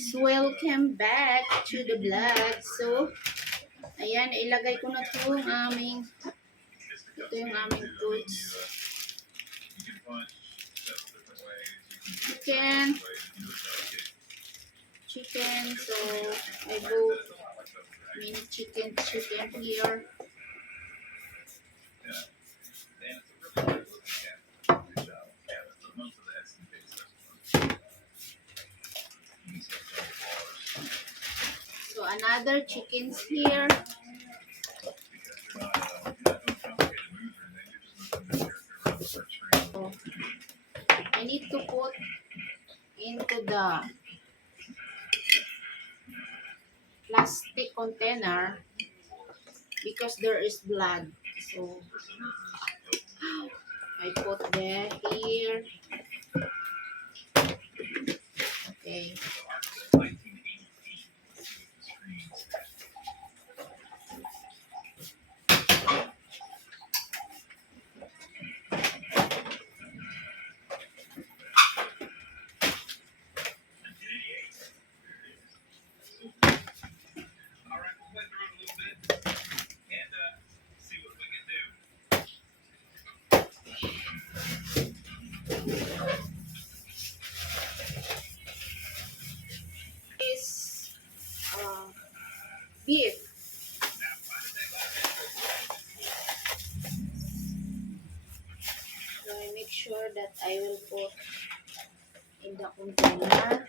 guys! Welcome back to the vlog. So, ayan, ilagay ko na ito yung aming foods. Chicken. So, I both mini chicken here. So, another chickens here. So, I need to put into the plastic container because there is blood. So, I put that here. Okay. Is beef. So I make sure that I will put in the container.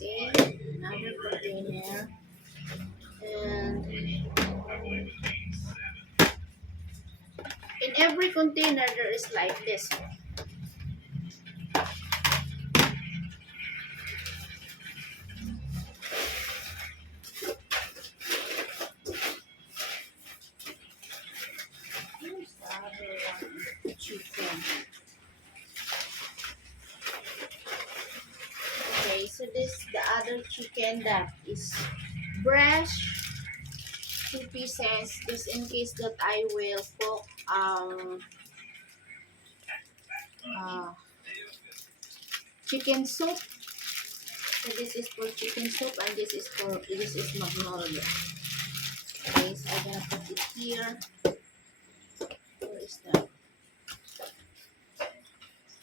Okay, another container. And in every container there is like this. Here's the other one, chicken. Okay, so this the other chicken that is breast, 2 pieces, just in case that I will cook chicken soup. So this is for chicken soup and this is magnolia. Okay, so I'm gonna put it here. Where is that?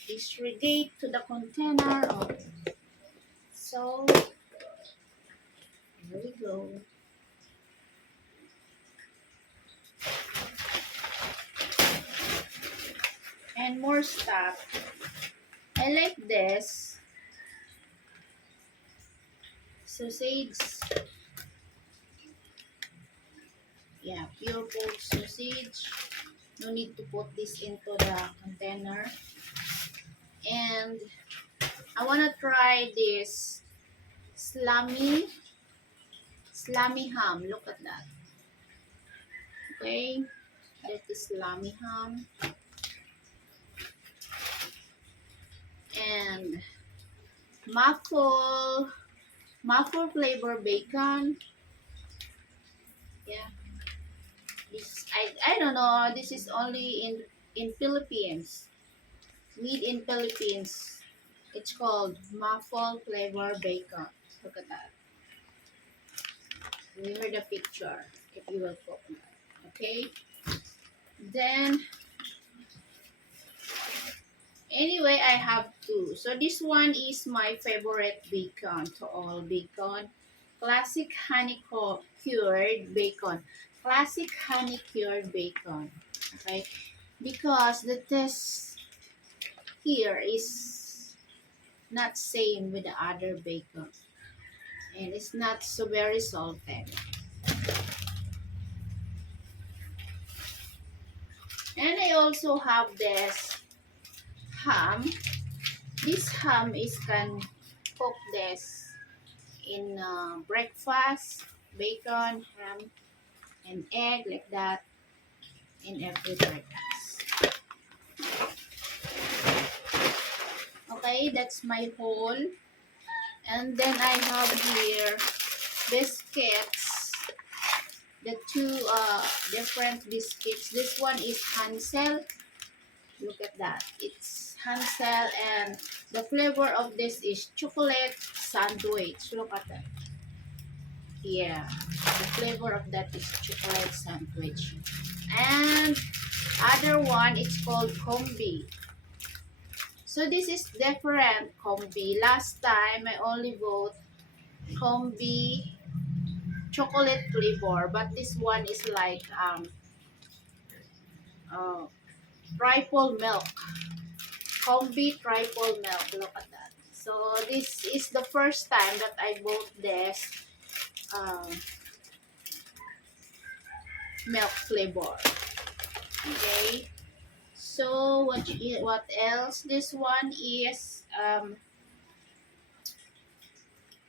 Disregate to the container. Okay. So here we go. And more stuff. I like this. Sausage. Yeah, pure pork sausage. No need to put this into the container. And I wanna try this salami ham. Look at that. Okay, that is salami ham. And muffle flavor bacon. Yeah, this I don't know. This is only in Philippines. Made in Philippines. It's called muffle flavor bacon. Look at that. Remember the picture if you will cook that. Okay. Then anyway, I have two. So this one is my favorite bacon to all bacon. Classic honey cured bacon. Classic honey cured bacon. Okay. Because the taste here is not same with the other bacon. And it's not so very salted. And I also have this ham. This ham is can cook this in breakfast, bacon, ham, and egg like that in every breakfast. Okay, that's my whole. And then I have here biscuits. The two different biscuits. This one is Hansel. Look at that. It's Hansel, and the flavor of this is chocolate sandwich. Look at that. Yeah, the flavor of that is chocolate sandwich. And other one, it's called combi. So this is different combi. Last time I only bought combi chocolate flavor, but this one is like uh, triple milk. Combi triple milk. Look at that. So this is the first time that I bought this um, milk flavor. Okay. So what else? This one is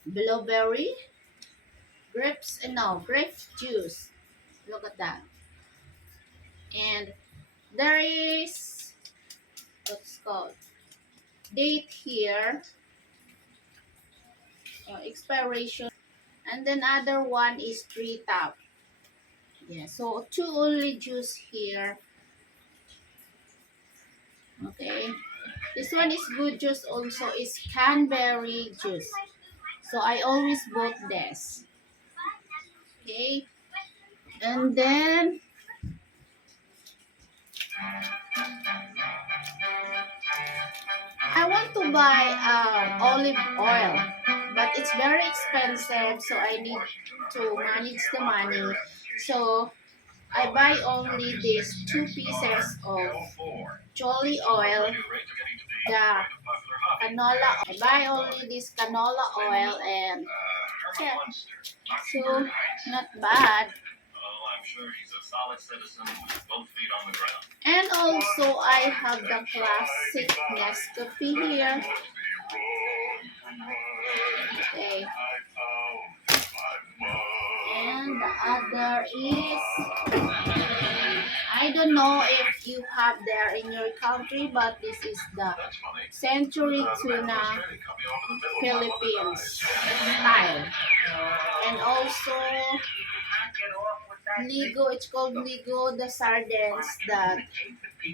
blueberry, grape juice. Look at that. And there is what's called date here, expiration, and then other one is tree top. Yeah, so two only juice here. Okay, this one is good juice also, is cranberry juice. So I always bought this. Okay, and then I want to buy olive oil, but it's very expensive, so I need to manage the money. So I buy only these 2 pieces of Jolly oil, the canola. I buy only this canola oil, and yeah, so not bad. And also I have the classic Nescafe here. Okay. And the other is, I don't know if you have there in your country, but this is the Century Tuna Philippines style. And also Ligo, it's called Ligo, the sardines that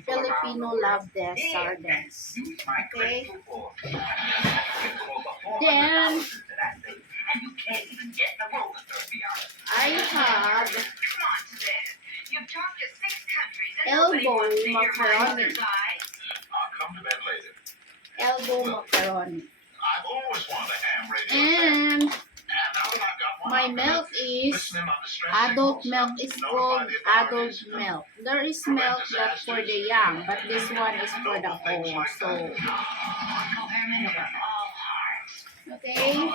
Filipino love the sardines. Okay. Then I have elbow macaroni. Elbow macaroni. And my milk is adult milk. It's called adult milk. There is milk that for the young, but this one is for the old. So okay.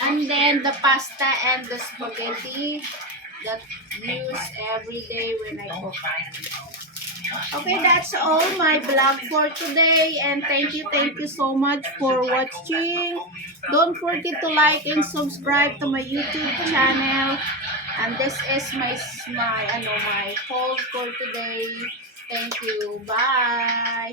And then the pasta and the spaghetti that use every day when I cook. Okay, that's all my vlog for today, and thank you so much for watching. Don't forget to like and subscribe to my YouTube channel. And this is my haul for today. Thank you. Bye.